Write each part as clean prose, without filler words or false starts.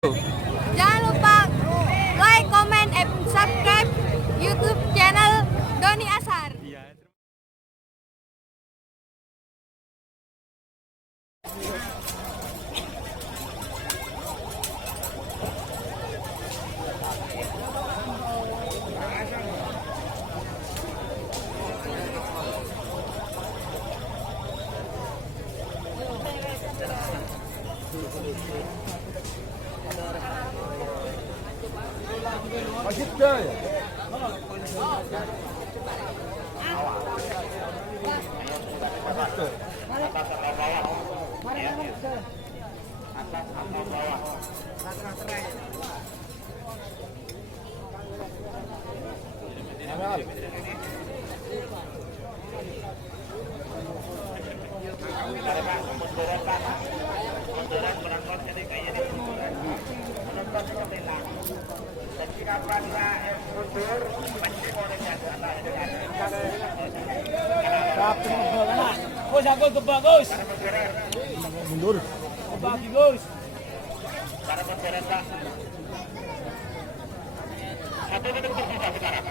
Jangan lupa like, comment, and subscribe YouTube channel Doni Asar. Gus, aku gebak Gus. Mundur. Gebak Gus. Para pemberet Pak. Satu titik terbuka sekarang.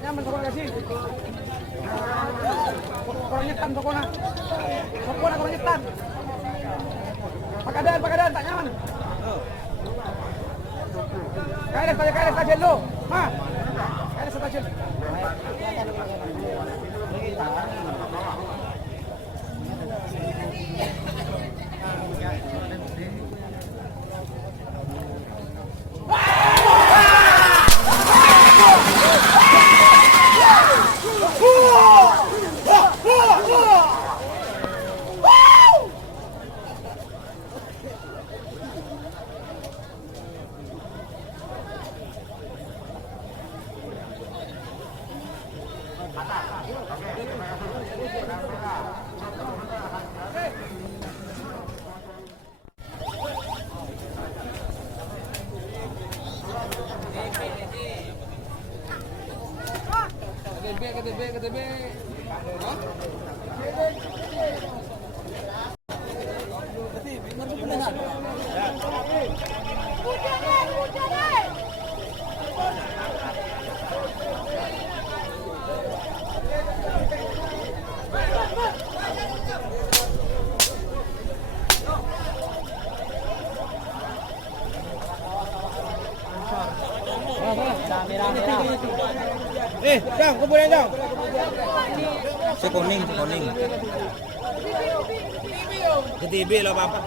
Nyaman sokona kasih. Korang nyetan sokona. Sokona korang nyetan. Pakadaan tak nyaman. Kairis tajel lo. Ha. Kairis tajel. KTB. Jang, kumpulin Jang. Si kuning. Ke TV lo apa?